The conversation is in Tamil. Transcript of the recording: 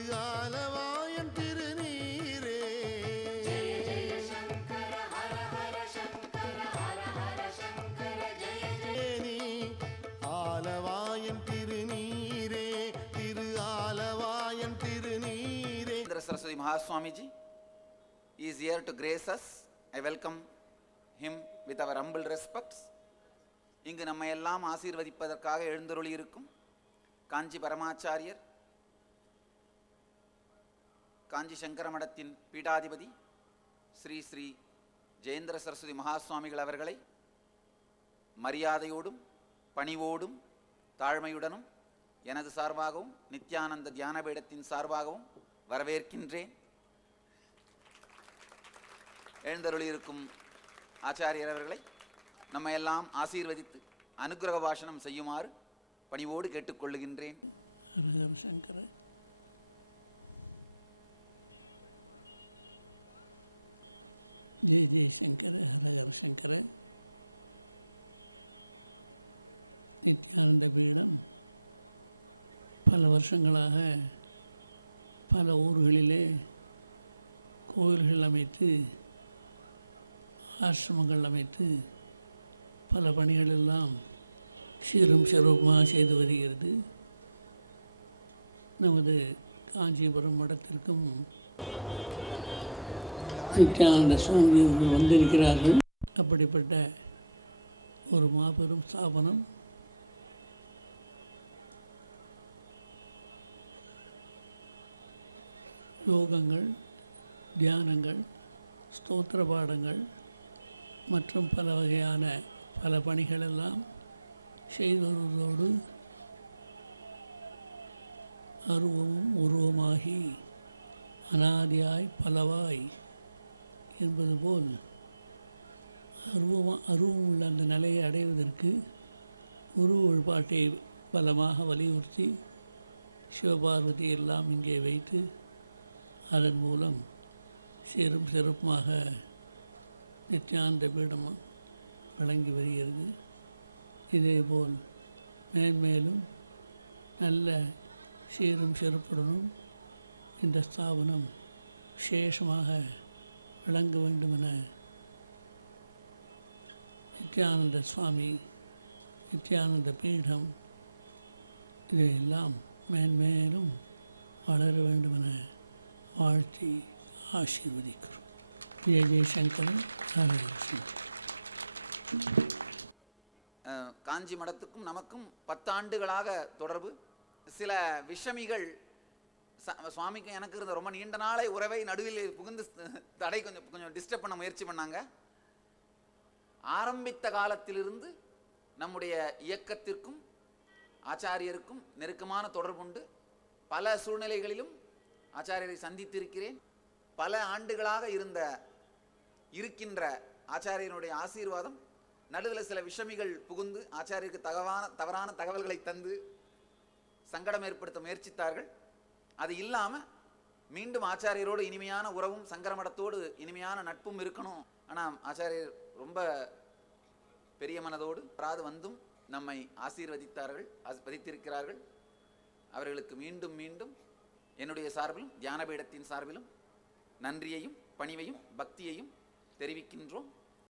Thiru ஆலவாயன் திருநீரே. Jaya Jaya Sankara Hara Hara Sankara Hara Hara Sankara Jaya Jaya. ஆலவாயன் திருநீரே, Thiru ஆலவாயன் திருநீரே. Saraswati Mahaswamiji is here to grace us. I welcome him with our humble respects. இங்கு நம்ம எல்லாம் ஆசீர்வதிப்பதற்காக எழுந்தருளி இருக்கும் காஞ்சி பரமாச்சாரியர், காஞ்சி சங்கர மடத்தின் பீடாதிபதி ஸ்ரீ ஸ்ரீ ஜெயேந்திர சரஸ்வதி மகாஸ்வாமிகள் அவர்களை மரியாதையோடும் பணிவோடும் தாழ்மையுடனும் எனது சார்பாகவும் நித்யானந்த தியான பீடத்தின் சார்பாகவும் வரவேற்கின்றேன். எழுந்தருளி இருக்கும் ஆச்சாரியர் அவர்களை நம்ம எல்லாம் ஆசீர்வதித்து அனுக்கிரக பாஷணம் செய்யுமாறு பணிவோடு கேட்டுக்கொள்ளுகின்றேன். ஹர ஹர சங்கர. ஜெய ஜெய சங்கர. ஹர ஹர சங்கர. நித்யானந்த பீடம் பல வருஷங்களாக பல ஊர்களிலே கோயில்கள் அமைத்து ஆசிரமங்கள் அமைத்து பல பணிகளெல்லாம் சீரும் சிறப்புமாக செய்து வருகிறது. நமது காஞ்சிபுரம் மடத்திற்கும் நித்யானந்த சுவாமி அவர்கள் வந்திருக்கிறார்கள். அப்படிப்பட்ட ஒரு மாபெரும் ஸ்தாபனம் யோகங்கள், தியானங்கள், ஸ்தோத்திர பாடங்கள் மற்றும் பல வகையான பல பணிகளெல்லாம் செய்து வருவதோடு அருவமும் உருவமாகி அனாதியாய் பலவாய் என்பது போல் அருவம் உள்ள அந்த நிலையை அடைவதற்கு உருவ வழிபாட்டை பலமாக வலியுறுத்தி சிவபார்வதி எல்லாம் இங்கே வைத்து அதன் மூலம் சீரும் சிறப்புமாக நித்யானந்த பீடம் வழங்கி வருகிறது. இதேபோல் மேன்மேலும் நல்ல சீரும் சிறப்புடனும் இந்த ஸ்தாபனம் விசேஷமாக விளங்க வேண்டுமென நித்யானந்த சுவாமி, நித்யானந்த பீடம் இதையெல்லாம் மேன்மேலும் வளர வேண்டுமென வாழ்த்தி ஆசீர்வதிக்கிறோம். ஜெய ஜெயசங்கரன். காஞ்சி மடத்துக்கும் நமக்கும் 10 ஆண்டுகளாக தொடர்பு. சில விஷமிகள் சுவாமிக்கும் எனக்கு இருந்த ரொம்ப நீண்ட நாளை உறவை நடுவில் புகுந்து தடை கொஞ்சம் டிஸ்டர்ப் பண்ண முயற்சி பண்ணாங்க. ஆரம்பித்த காலத்திலிருந்து நம்முடைய இயக்கத்திற்கும் ஆச்சாரியருக்கும் நெருக்கமான தொடர்புண்டு. பல சூழ்நிலைகளிலும் ஆச்சாரியரை சந்தித்திருக்கிறேன். பல ஆண்டுகளாக இருக்கின்ற ஆச்சாரியனுடைய ஆசீர்வாதம் நடுவில் சில விஷமிகள் புகுந்து ஆச்சாரியருக்கு தவறான தகவல்களை தந்து சங்கடம் ஏற்படுத்த முயற்சித்தார்கள். அது இல்லாமல் மீண்டும் ஆச்சாரியரோடு இனிமையான உறவும் சங்கர மடத்தோடு இனிமையான நட்பும் இருக்கணும். ஆனால் ஆச்சாரியர் ரொம்ப பெரிய மனதோடு வந்தும் நம்மை ஆசீர்வதித்திருக்கிறார்கள். அவர்களுக்கு மீண்டும் மீண்டும் என்னுடைய சார்பிலும் தியான பீடத்தின் சார்பிலும் நன்றியையும் பணிவையும் பக்தியையும் தெரிவிக்கின்றோம்.